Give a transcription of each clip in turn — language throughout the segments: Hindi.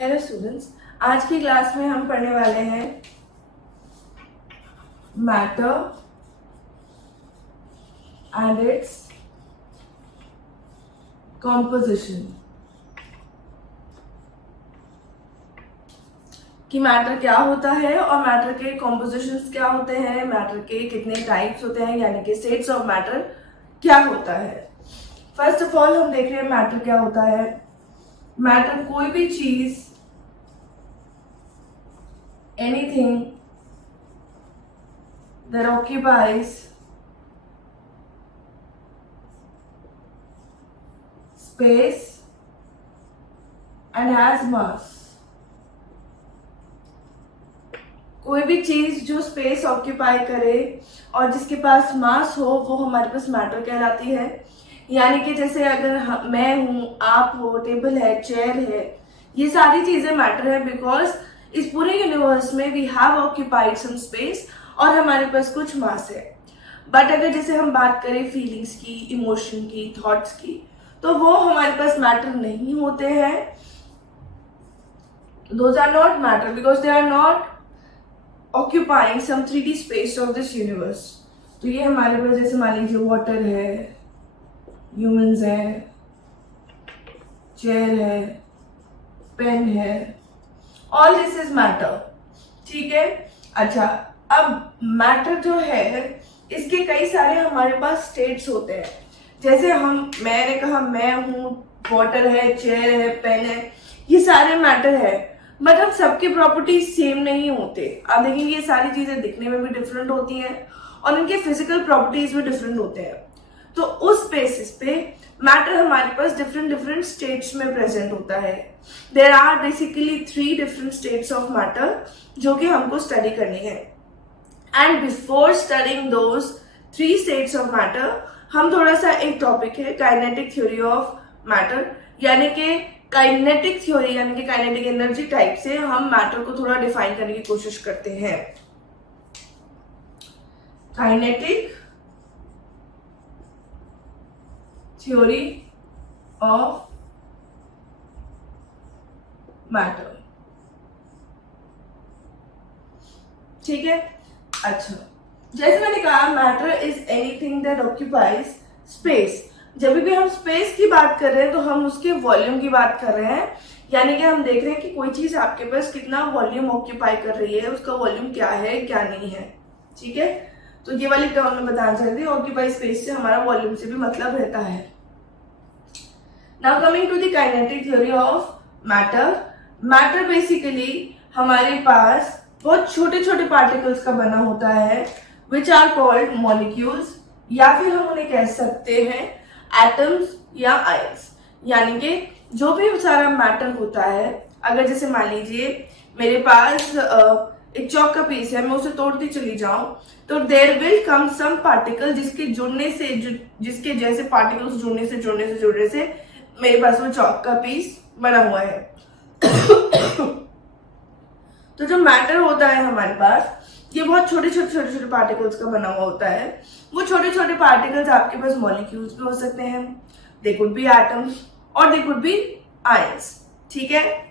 हेलो स्टूडेंट्स, आज की क्लास में हम पढ़ने वाले हैं मैटर एंड इट्स कॉम्पोजिशन। कि मैटर क्या होता है और मैटर के कॉम्पोजिशंस क्या होते हैं, मैटर के कितने टाइप्स होते हैं, यानी कि स्टेट्स ऑफ मैटर क्या होता है। फर्स्ट ऑफ ऑल हम देख रहे हैं मैटर क्या होता है। मैटर कोई भी चीज, anything that occupies space and has mass। कोई भी चीज जो स्पेस ऑक्यूपाई करे और जिसके पास मास हो वो हमारे पास मैटर कहलाती है। यानी कि जैसे अगर मैं हूं, आप हो, टेबल है, चेयर है, ये सारी चीजें मैटर है बिकॉज इस पूरे यूनिवर्स में we have occupied some space और हमारे पास कुछ मास है। बट अगर जैसे हम बात करें फीलिंग्स की, इमोशन की, थॉट्स की, तो वो हमारे पास मैटर नहीं होते हैं। Those are not matter because they are not occupying some 3D space of this universe. तो ये हमारे पास जैसे मान लीजिए वाटर है, ह्यूमंस है, चेयर है, पेन है, ऑल दिस इज मैटर। ठीक है। अच्छा, अब मैटर जो है इसके कई सारे हमारे पास स्टेट्स होते हैं। जैसे मैंने कहा मैं हूं, वाटर है, चेयर है, पेन है, ये सारे मैटर है। बट हम सबके प्रॉपर्टीज सेम नहीं होते। आप देखेंगे ये सारी चीजें दिखने में भी डिफरेंट होती हैं और इनके फिजिकल प्रॉपर्टीज भी डिफरेंट होते हैं। तो उस बेसिस पे मैटर हमारे पास डिफरेंट डिफरेंट स्टेट्स में प्रेजेंट होता है। There are basically 3 different states of matter जो कि हमको स्टडी करनी है। And before studying those 3 states of matter, हम थोड़ा सा एक टॉपिक है काइनेटिक थ्योरी ऑफ मैटर, यानी कि काइनेटिक थ्योरी यानी कि काइनेटिक एनर्जी टाइप से हम मैटर को थोड़ा डिफाइन करने की कोशिश करते हैं। Kinetic theory of matter. ठीक है। अच्छा, जैसे मैंने कहा matter is anything that occupies space. जब भी हम स्पेस की बात कर रहे हैं तो हम उसके वॉल्यूम की बात कर रहे हैं। यानी कि हम देख रहे हैं कि कोई चीज आपके पास कितना वॉल्यूम ऑक्यूपाई कर रही है, उसका वॉल्यूम क्या है क्या नहीं है। ठीक है। तो ये वाली टर्म में बताना चाहती हूँ, ऑक्यूपाई स्पेस से हमारा वॉल्यूम से भी मतलब रहता है। Now coming to the kinetic theory of matter. Matter basically हमारे पास बहुत छोटे छोटे पार्टिकल्स का बना होता है विच आर कॉल्ड मॉलिक्यूल्स, या फिर हम उन्हें कह सकते हैं एटम्स या आयंस। यानी कि जो भी सारा मैटर होता है, अगर जैसे मान लीजिए मेरे पास एक चौक का पीस है, मैं उसे तोड़ती चली जाऊं तो there will come some particle जिसके जुड़ने से जिसके जैसे पार्टिकल्स जुड़ने से मेरे पास वो चौक का पीस बना हुआ है। तो जो मैटर होता है हमारे पास, ये बहुत छोटे पार्टिकल्स का बना हुआ होता है। वो छोटे छोटे पार्टिकल्स आपके पास मॉलिक्यूल्स भी हो सकते हैं, दे कुड बी एटम्स और दे कुड बी आयंस। ठीक है।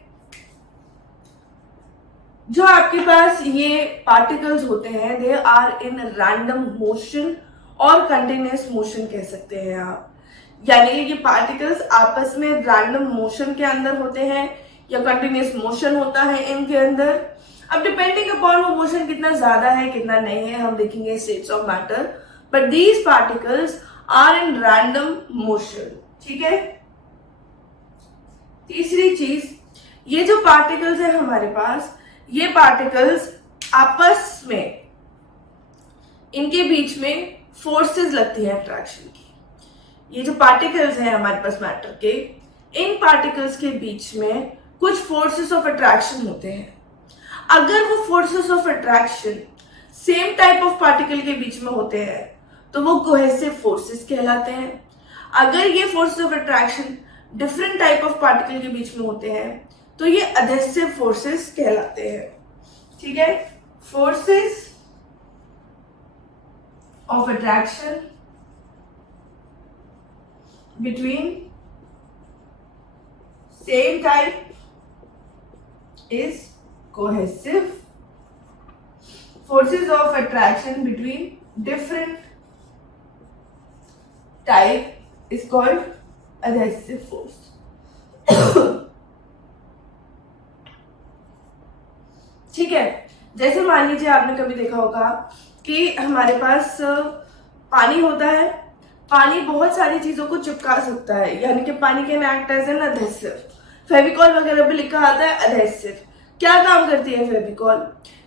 जो आपके पास ये पार्टिकल्स होते हैं they are in random motion और कंटिन्यूअस मोशन कह सकते हैं आप। यानी कि ये पार्टिकल्स आपस में रैंडम मोशन के अंदर होते हैं या कंटिन्यूअस मोशन होता है इनके अंदर। अब डिपेंडिंग अपॉन वो मोशन कितना ज्यादा है कितना नहीं है हम देखेंगे states of matter, but these particles are in random motion. ठीक है। तीसरी चीज, ये जो पार्टिकल्स है हमारे पास, ये पार्टिकल्स आपस में इनके बीच में फोर्सेस लगती है अट्रैक्शन की। ये जो पार्टिकल्स हैं हमारे पास मैटर के, इन पार्टिकल्स के बीच में कुछ फोर्सेस ऑफ अट्रैक्शन होते हैं। अगर वो forces of attraction same type of particle के बीच में होते हैं तो वो कोहेसिव फोर्सेस कहलाते हैं। अगर ये forces of attraction different type of particle के बीच में होते हैं तो ये अधेसिव फोर्सेस कहलाते हैं। ठीक है। Forces of attraction between same type is cohesive. Forces of attraction between different type is called adhesive force. ठीक है, जैसे मान लीजिए आपने कभी देखा होगा कि हमारे पास पानी होता है, पानी बहुत सारी चीजों को चिपका सकता है, यानी कि पानी can act as an adhesive. Fevicol वगैरह भी लिखा आता है अधेसिव। क्या काम करती है फेविकॉल?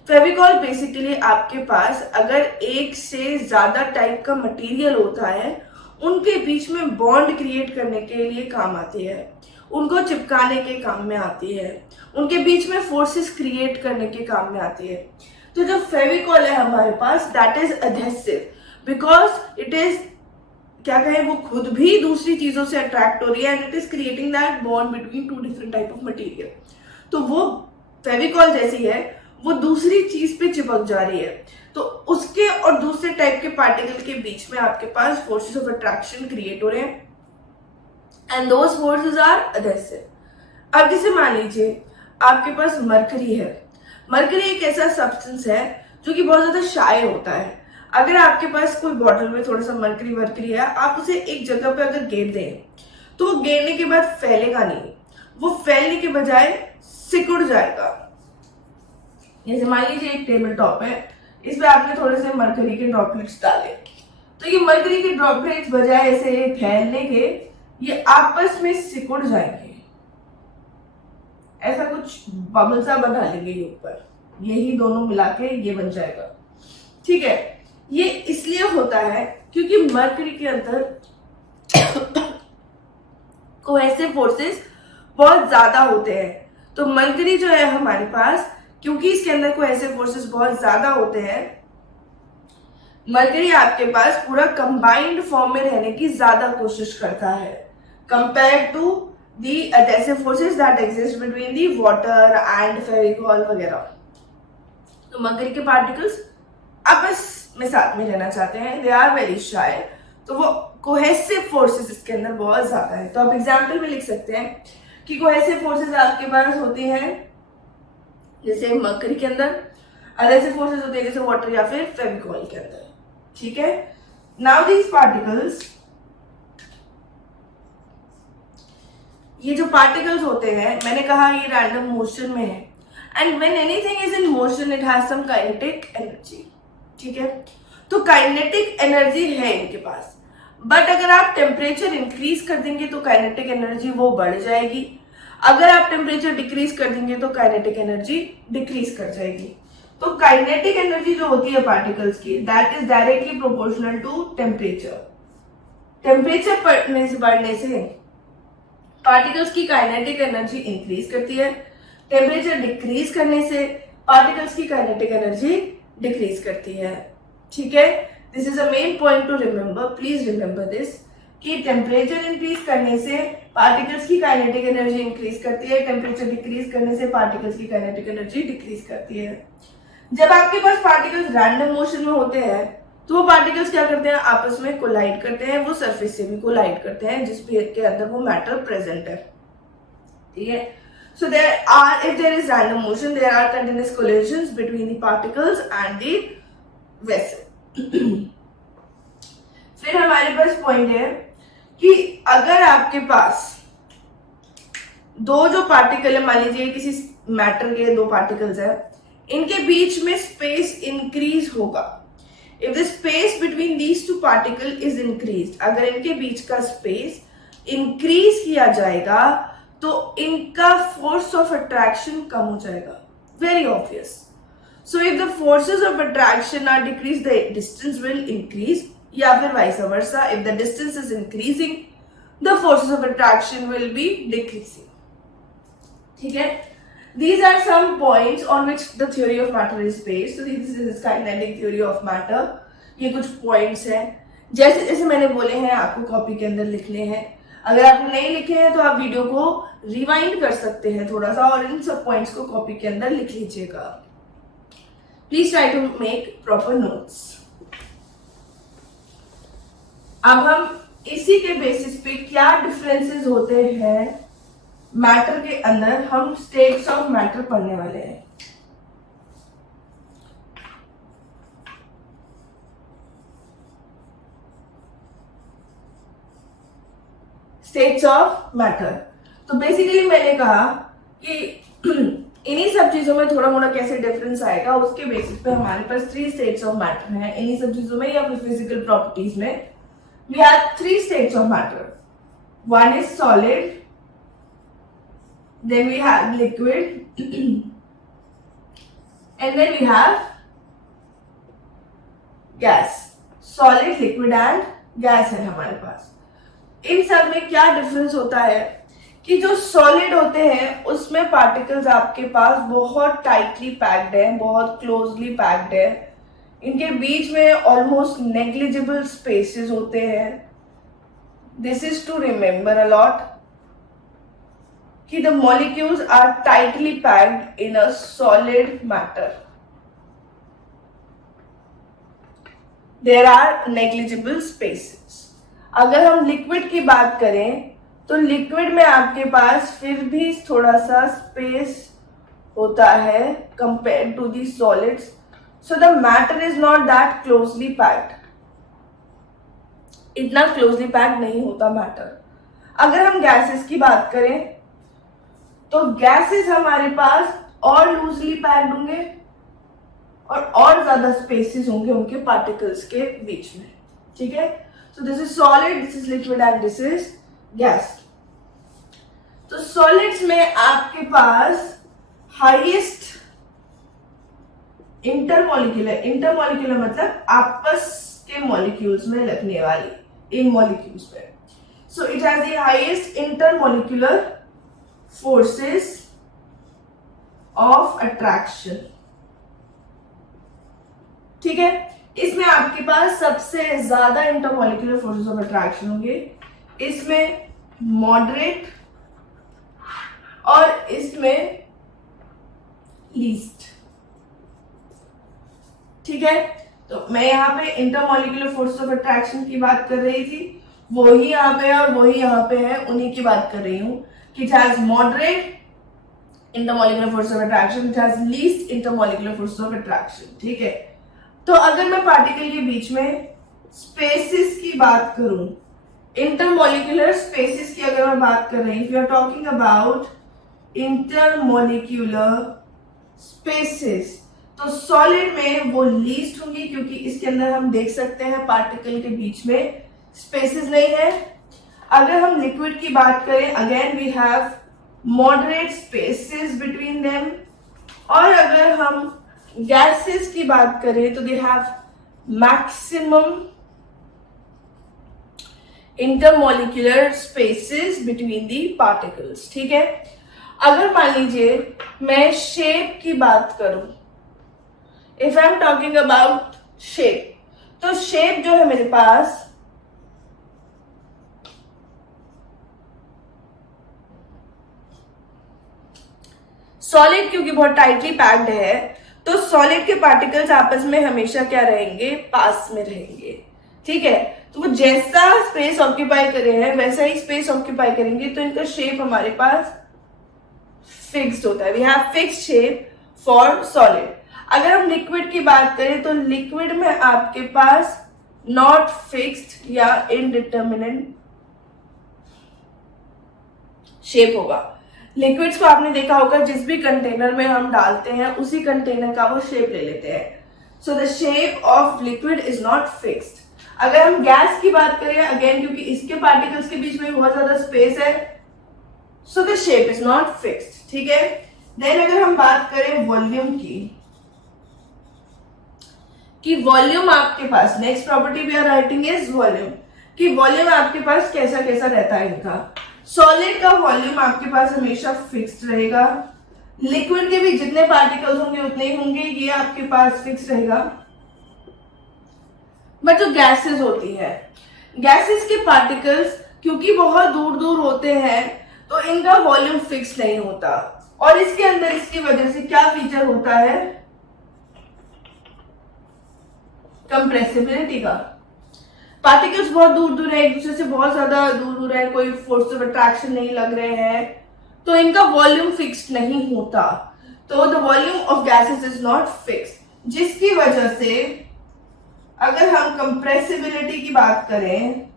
फेविकॉल बेसिकली आपके पास अगर एक से ज्यादा टाइप का मटेरियल होता है, उनके बीच में बॉन्ड क्रिएट करने के लिए काम आती है, उनको चिपकाने के काम में आती है, उनके बीच में फोर्सेस क्रिएट करने के काम में आती है। तो जो फेविकॉल है हमारे पास, that is adhesive because it is, क्या कहें, वो खुद भी दूसरी चीजों से अट्रैक्ट हो रही है and it is creating that bond between two different type of material. तो वो फेविकॉल जैसी है, वो दूसरी चीज पे चिपक जा रही है, तो उसके और दूसरे टाइप के पार्टिकल के बीच में आपके पास फोर्सेस ऑफ अट्रैक्शन क्रिएट हो रहे हैं and those forces are adhesive. अब जैसे मान लीजिए आपके पास मरकरी है। मरकरी एक ऐसा सब्सटेंस है जो कि बहुत ज्यादा शाय होता है। अगर आपके पास कोई बॉटल में थोड़ा सा मरकरी वर्करी है, आप उसे एक जगह पे अगर गेर दें तो वो गेरने के बाद फैलेगा नहीं, वो फैलने के बजाय सिकुड़ जाएगा। जैसे मान लीजिए एक टेबल टॉप है, इसमें आपने थोड़े से मरकरी के ड्रॉपलेट्स डाले, तो ये मरकरी के ड्रॉपलेट्स बजाय ऐसे फैलने के, ये आपस में सिकुड़ जाएंगे, ऐसा कुछ बबल सा बना लेंगे ये ऊपर, यही दोनों मिला के ये बन जाएगा। ठीक है, ये इसलिए होता है क्योंकि मरकरी के अंदर कोहेसिव फोर्सेस बहुत ज्यादा होते हैं। तो मरकरी जो है हमारे पास, क्योंकि इसके अंदर कोहेसिव फोर्सेस बहुत ज्यादा होते हैं, मरकरी आपके पास पूरा कंबाइंड फॉर्म में रहने की ज्यादा कोशिश करता है compare to the adhesive forces that exist between the water and Fevicol वगैरह। तो मरकरी के पार्टिकल्स आपस में साथ में रहना चाहते हैं, दे आर वेरी शाय, तो वो कोहेसिव फोर्सेस इसके अंदर बहुत ज्यादा है। तो आप एग्जाम्पल में लिख सकते हैं कि कोहेसिव फोर्सेस आपके पास होती हैं जैसे मरकरी के अंदर, adhesive फोर्सेस होते हैं जैसे वाटर या फिर फेविकॉल के अंदर। ठीक है, नाउ दीज पार्टिकल्स, ये जो पार्टिकल्स होते हैं, मैंने कहा ये रैंडम मोशन में है and when anything is in motion it has some kinetic energy. ठीक है, तो काइनेटिक एनर्जी है इनके पास, बट अगर आप टेम्परेचर इंक्रीज कर देंगे तो काइनेटिक एनर्जी वो बढ़ जाएगी, अगर आप टेम्परेचर डिक्रीज कर देंगे तो काइनेटिक एनर्जी डिक्रीज कर जाएगी। तो काइनेटिक एनर्जी जो होती है पार्टिकल्स की, that is directly proportional to temperature. Temperature बढ़ने से पार्टिकल्स की काइनेटिक एनर्जी इंक्रीज करती है, टेम्परेचर डिक्रीज करने से पार्टिकल्स की काइनेटिक एनर्जी डिक्रीज करती है। ठीक है, this is a main point two remember, please remember this, कि टेम्परेचर इंक्रीज करने से पार्टिकल्स की काइनेटिक एनर्जी इंक्रीज करती है, टेम्परेचर डिक्रीज करने से पार्टिकल्स की काइनेटिक एनर्जी डिक्रीज करती है। जब आपके पास पार्टिकल्स रैंडम मोशन में होते हैं तो वो पार्टिकल्स क्या करते हैं, आपस में कोलाइड करते हैं, वो सरफेस से भी कोलाइड करते हैं जिसके अंदर वो मैटर प्रेजेंट है। ठीक है, so there are, if there is random motion, there are continuous collisions between the particles and the vessel. फिर हमारे पास पॉइंट है कि अगर आपके पास दो जो पार्टिकल है, मान लीजिए किसी मैटर के दो पार्टिकल्स है, इनके बीच में स्पेस इंक्रीज होगा। If the space between these two particles is increased, अगर इनके बीच का स्पेस इंक्रीज किया जाएगा तो इनका फोर्स ऑफ अट्रैक्शन कम हो जाएगा, very obvious. So if the forces of attraction are decrease, the distance will increase, या फिर vice versa, if the distance is increasing the forces of attraction will be decreasing. ठीक है, these are some points on which the theory of matter is based. So this is kinetic theory of matter. ये कुछ points हैं, जैसे जैसे मैंने बोले हैं आपको कॉपी के अंदर लिखने हैं। अगर आपने नहीं लिखे हैं तो आप वीडियो को रिवाइंड कर सकते हैं थोड़ा सा और इन सब पॉइंट्स को कॉपी के अंदर लिख लीजिएगा। Please try to make proper notes. अब हम इसी के बेसिस पे क्या डिफरेंसेस होते हैं मैटर के अंदर हम स्टेट्स ऑफ मैटर पढ़ने वाले हैं। States of matter. तो बेसिकली मैंने कहा कि इन्हीं सब चीजों में थोड़ा मोड़ा कैसे डिफरेंस आएगा, उसके बेसिस पे हमारे पास 3 स्टेट्स ऑफ मैटर हैं। इन्हीं सब चीजों में या फिर फिजिकल प्रॉपर्टीज में we have 3 states of matter. One is solid, then we have liquid and then we have gas। solid, liquid and gas है हमारे पास। इन सब में क्या डिफरेंस होता है कि जो सॉलिड होते हैं उसमें पार्टिकल्स आपके पास बहुत टाइटली पैक्ड है, बहुत क्लोजली पैक्ड है, इनके बीच में ऑलमोस्ट नेग्लिजिबल स्पेसेस होते हैं। This is to remember a lot कि the molecules are tightly packed in a solid matter. There are negligible spaces. अगर हम लिक्विड की बात करें तो लिक्विड में आपके पास फिर भी थोड़ा सा स्पेस होता है compare to the solids, so the matter is not that closely packed. इतना क्लोजली पैक्ड नहीं होता मैटर। अगर हम गैसेस की बात करें तो गैसेस हमारे पास और लूजली पैक्ड होंगे और ज्यादा स्पेसेस होंगे उनके पार्टिकल्स के बीच में। ठीक है, so this is solid, this is liquid and this is gas. तो सॉलिड्स में आपके पास हाईएस्ट इंटरमॉलिक्यूलर मतलब आपस के मॉलिक्यूल्स में लगने वाली, इन मॉलिक्यूल्स में। So it has the highest intermolecular forces of attraction। ठीक है, इसमें आपके पास सबसे ज्यादा इंटरमॉलिक्यूलर फोर्सेस ऑफ अट्रैक्शन होंगे, इसमें मॉडरेट और इसमें लीस्ट। ठीक है, तो मैं यहाँ पे इंटरमॉलिक्यूलर फोर्सेस ऑफ अट्रैक्शन की बात कर रही थी, वही यहाँ पे है और वही यहाँ पे है, उन्हीं की बात कर रही हूं। It has moderate intermolecular force of attraction, it has least intermolecular force of attraction। ठीक है, तो अगर मैं पार्टिकल के बीच में स्पेसिस की बात करूं, इंटरमॉलिक्यूलर स्पेसिस की अगर मैं बात कर रही हूं, we are talking about intermolecular spaces, तो सॉलिड में वो लीस्ट होंगी क्योंकि इसके अंदर हम देख सकते हैं पार्टिकल के बीच में स्पेसिस नहीं है। अगर हम लिक्विड की बात करें, again we have moderate spaces between them, और अगर हम गैसेस की बात करें तो they have maximum intermolecular spaces between the particles. ठीक है, अगर मान लीजिए मैं शेप की बात करूं, if I am talking about shape, तो शेप जो है मेरे पास सॉलिड क्योंकि बहुत टाइटली पैक्ड है, तो सॉलिड के पार्टिकल्स आपस में हमेशा क्या रहेंगे, पास में रहेंगे। ठीक है, तो वो जैसा स्पेस ऑक्यूपाई कर रहे हैं वैसा ही स्पेस ऑक्यूपाई करेंगे, तो इनका शेप हमारे पास फिक्स्ड होता है। We have fixed shape for solid. अगर हम लिक्विड की बात करें तो लिक्विड में आपके पास नॉट फिक्स्ड या इनडिटर्मिनेट शेप होगा। लिक्विड्स को आपने देखा होगा, जिस भी कंटेनर में हम डालते हैं उसी कंटेनर का वो शेप ले लेते हैं। So the shape of liquid is not fixed. अगर हम गैस की बात करें, अगेन क्योंकि इसके पार्टिकल्स के बीच में बहुत ज्यादा स्पेस है, so the shape is not fixed. ठीक है, देन अगर हम बात करें वॉल्यूम की, कि वॉल्यूम आपके पास, next property we are writing is volume, कि वॉल्यूम आपके पास कैसा कैसा रहता है इनका। सॉलिड का वॉल्यूम आपके पास हमेशा फिक्स्ड रहेगा, लिक्विड के भी जितने पार्टिकल्स होंगे उतने ही होंगे, ये आपके पास फिक्स रहेगा। बट जो गैसेस होती है, गैसेस के पार्टिकल्स क्योंकि बहुत दूर दूर होते हैं तो इनका वॉल्यूम फिक्स नहीं होता, और इसके अंदर इसकी वजह से क्या फीचर होता है, कंप्रेसिबिलिटी का। पार्टिकल्स बहुत दूर दूर है, एक दूसरे से बहुत ज्यादा दूर दूर है, कोई फोर्स ऑफ अट्रैक्शन नहीं लग रहे हैं, तो इनका वॉल्यूम फिक्स्ड नहीं होता, तो the volume of gases is not fixed, जिसकी वजह से अगर हम कंप्रेसिबिलिटी की बात करें,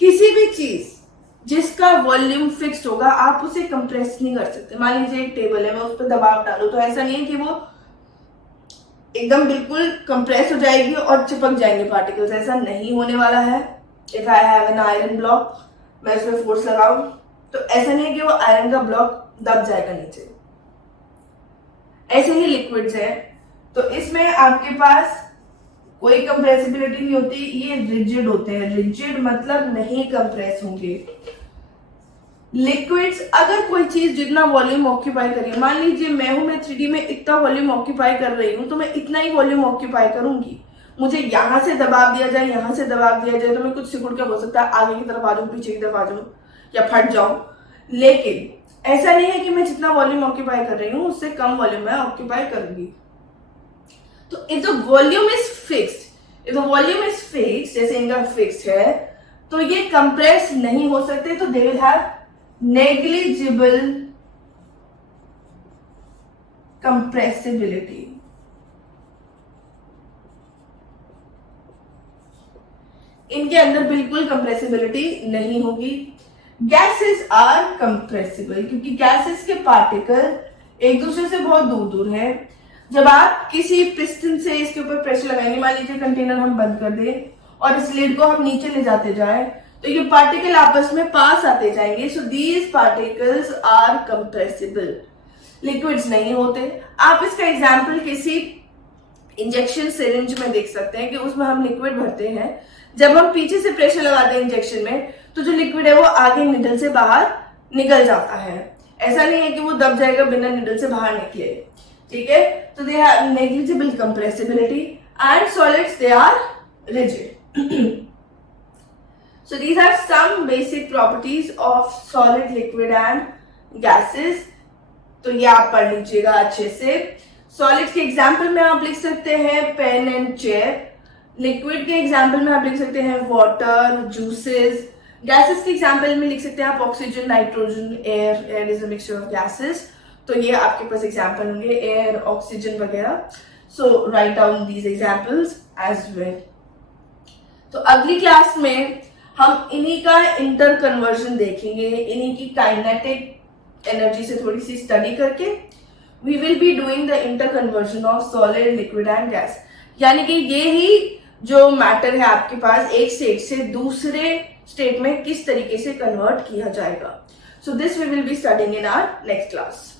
किसी भी चीज जिसका वॉल्यूम फिक्स्ड होगा आप उसे कंप्रेस नहीं कर सकते। मान लीजिए एक टेबल है, मैं उस पर दबाव डालू तो ऐसा नहीं है कि वो एकदम बिल्कुल कंप्रेस हो जाएगी और चिपक जाएंगे पार्टिकल्स, ऐसा नहीं होने वाला है। If I have an iron block, मैं उसमें फोर्स लगाऊं तो ऐसा नहीं है कि वो आयरन का ब्लॉक दब जाएगा नीचे। ऐसे ही लिक्विड्स है, तो इसमें आपके पास कोई कंप्रेसिबिलिटी नहीं होती, ये रिजिड होते हैं। रिजिड मतलब नहीं कंप्रेस होंगे। लिक्विड्स, अगर कोई चीज जितना वॉल्यूम ऑक्यूपाई करिए, मान लीजिए मैं 3D में इतना वॉल्यूम ऑक्यूपाई कर रही हूं, तो मैं इतना ही वॉल्यूम ऑक्यूपाई करूंगी। मुझे यहां से दबाव दिया जाए, यहां से दबाव दिया जाए, तो मैं कुछ सिकुड़ के हो सकता है आगे की तरफ आ जाऊं, पीछे की तरफ आ जाऊं या फट जाऊं। लेकिन ऐसा नहीं है कि मैं जितना वॉल्यूम ऑक्यूपाई कर रही हूं उससे कम वॉल्यूम मैं ऑक्यूपाई करूंगी। तो if the volume is fixed, if the volume is fixed, जैसे इनका फिक्स्ड है, तो ये कंप्रेस नहीं हो सकते, तो they will have negligible compressibility. इनके अंदर बिल्कुल कंप्रेसिबिलिटी नहीं होगी। गैसेस आर कंप्रेसिबल, क्योंकि गैसेस के पार्टिकल एक दूसरे से बहुत दूर दूर है। जब आप किसी पिस्टन से इसके ऊपर प्रेशर लगाएंगे, मान लीजिए कंटेनर हम बंद कर दें और इस लिड को हम नीचे ले जाते जाए, तो ये पार्टिकल आपस में पास आते जाएंगे। So these particles are compressible. Liquids नहीं होते। आप इसका एग्जाम्पल किसी इंजेक्शन सिरिंज में देख सकते हैं कि उसमें हम लिक्विड भरते हैं, जब हम पीछे से प्रेशर लगाते हैं इंजेक्शन में, तो जो लिक्विड है वो आगे निडल से बाहर निकल जाता है। ऐसा नहीं है कि वो दब जाएगा बिना निडल से बाहर निकले, ठीक है। तो they have negligible compressibility and solids they are rigid. So these are some basic properties of solid, liquid and gases. तो ये आप पढ़ लीजिएगा अच्छे से। सॉलिड के एग्जाम्पल में आप लिख सकते हैं पेन एंड चेयर। लिक्विड के एग्जाम्पल में आप लिख सकते हैं वाटर, जूसेस। गैसेस के एग्जाम्पल में लिख सकते हैं आप oxygen, nitrogen, air. Air is a mixture of gases. तो ये आपके पास एग्जाम्पल होंगे, एयर, ऑक्सीजन वगैरह। So write down these examples as well. तो अगली क्लास में हम इन्हीं का इंटर कन्वर्जन देखेंगे, इन्हीं की काइनेटिक एनर्जी से थोड़ी सी स्टडी करके we will be doing the inter conversion of solid, liquid and gas. यानी कि ये ही जो मैटर है आपके पास एक स्टेट से दूसरे स्टेट में किस तरीके से कन्वर्ट किया जाएगा। So this we will be studying in our next class.